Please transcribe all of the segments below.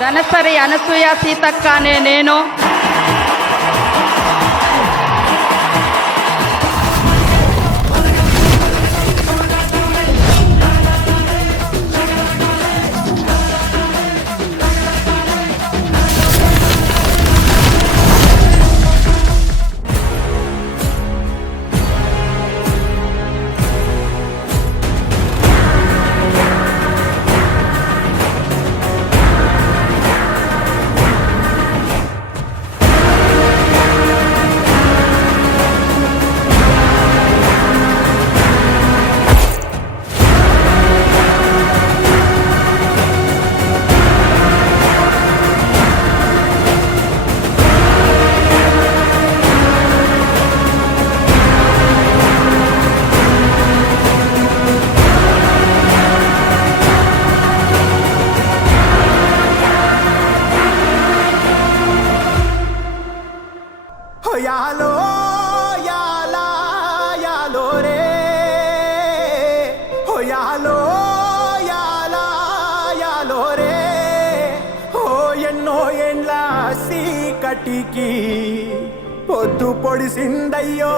ధనసరి అనసూయ సీతక్క అనే నేను యాలో యాలా యాలో రే హో యాలో యాలా యాలో రే హో ఎన్నో ఎండ్ల సీకటికి పొద్దు పొడిసిందయ్యో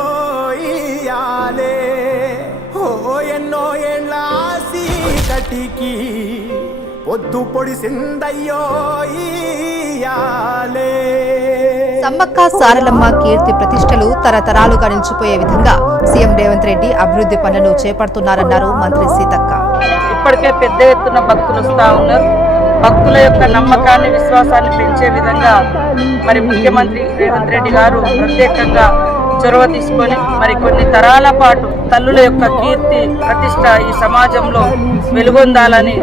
ఇయాలే హో ఎన్నో ఎండ్ల సీకటికి పొద్దు పొడిసిందయ్యో ఇయాలే. సమ్మక్క సారలమ్మ కీర్తి ప్రతిష్టలు తరతరాలుగా నిలిచిపోయే విధంగా సీఎం రేవంత్ రెడ్డి అభివృద్ధి పనులను చేపడుతున్నారన్నారు మంత్రి సీతక్క. ఇప్పటికే పెద్ద ఎత్తున భక్తులు వస్తా ఉన్నారు. భక్తుల యొక్క నమ్మకాన్ని విశ్వాసాన్ని పెంచే విధంగా మరి ముఖ్యమంత్రి రేవంత్ రెడ్డి గారు ప్రత్యేకంగా చొరవ తీసుకొని మరి కొన్ని తరాల పాటు తల్లుల యొక్క కీర్తి ప్రతిష్ట ఈ సమాజంలో వెలుగొందాలని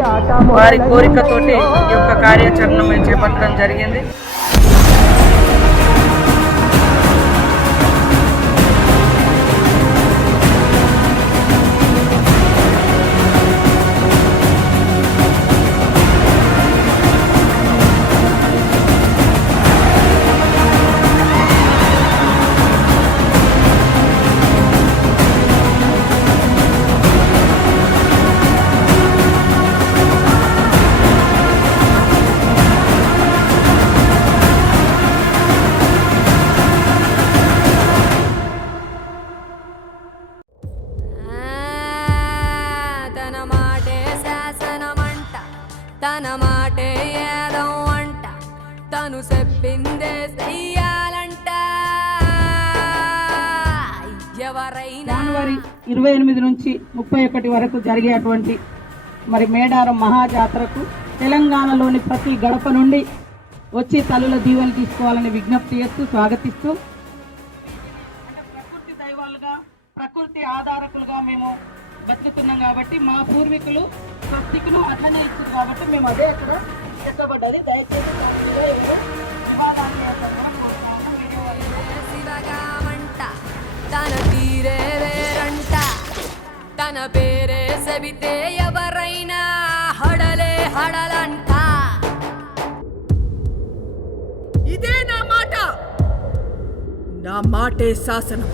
వారి కోరికతోటి ఈ యొక్క కార్యాచరణ మేము చేపట్టడం జరిగింది. తన మాటే ఏదం అంట, తను చెప్పిందే చెయ్యాలంట. జనవరి 28 నుంచి 31 వరకు జరిగేటువంటి మరి మేడారం మహాజాతరకు తెలంగాణలోని ప్రతి గడప నుండి వచ్చి తల్లుల దీవెలు తీసుకోవాలని విజ్ఞప్తి చేస్తూ స్వాగతిస్తూ, ప్రకృతి దైవాలుగా ప్రకృతి ఆధారకులుగా మేము బతుకుతున్నాం కాబట్టి మా పూర్వీకులు స్వస్తికును అట్లనే ఇచ్చింది కాబట్టి మేము అదే ఇక్కడ చెక్కబడ్డది. దయచేసి తన తీరే వేరంట, తన పేరే సబితే ఎవరైనా హడలే హడలంట. ఇదే నా మాట, నా మాటే శాసనం.